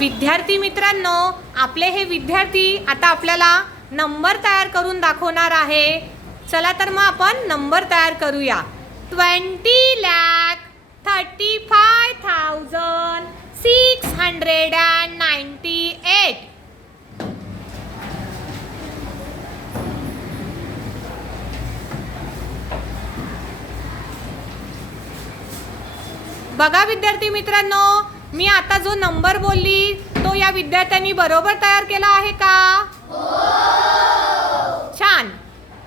विद्यार्थी मित्रांनो, आपले हे विद्यार्थी आता आपल्याला नंबर तयार करून दाखवणार आहे। चला तर मग आपण नंबर तयार करूया। 20,35,698 बघा विद्यार्थी मित्रांनो, मी आता जो नंबर बोलली तो या विद्यार्थ्यांनी बरोबर तयार केला आहे का? हो। छान।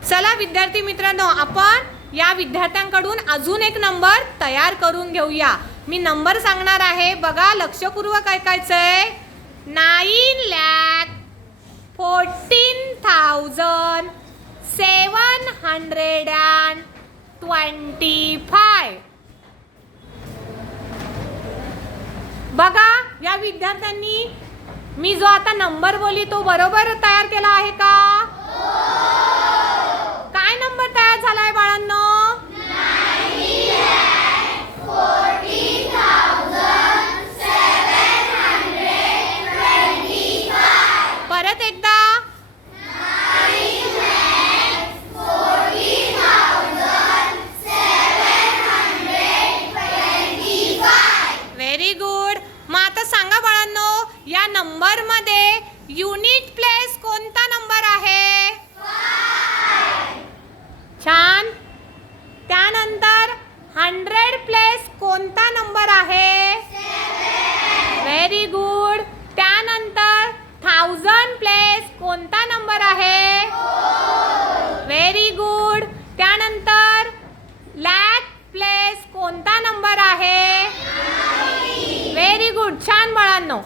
चला विद्यार्थी मित्रांनो, आपण या विद्यार्थ्यांकडून अजून एक नंबर तयार करून घेऊया। मी नंबर सांगणार आहे, बघा लक्षपूर्वक ऐकायचंय। 9,14,725 बघा या विद्यार्थ्यांनी मी जो आता नंबर बोलली तो बरोबर तयार केला आहे का? हो। काय नंबर तयार झालाय बाळांनो? 9,40,725 परत एकदा। 9,40,725 व्हेरी गुड। मग आता सांगा बाळांनो, या नंबर मध्ये युनिट प्लेस कोणता नंबर आहे? 5। छान। त्यानंतर 100 प्लेस कोणता नंबर आहे? 7। Very good. त्यानंतर 1000 प्लेस कोणता नंबर आहे? 4। Very good. त्यानंतर लाख प्लेस कोणता नंबर आहे? 9। Very good. छान बाळांनो।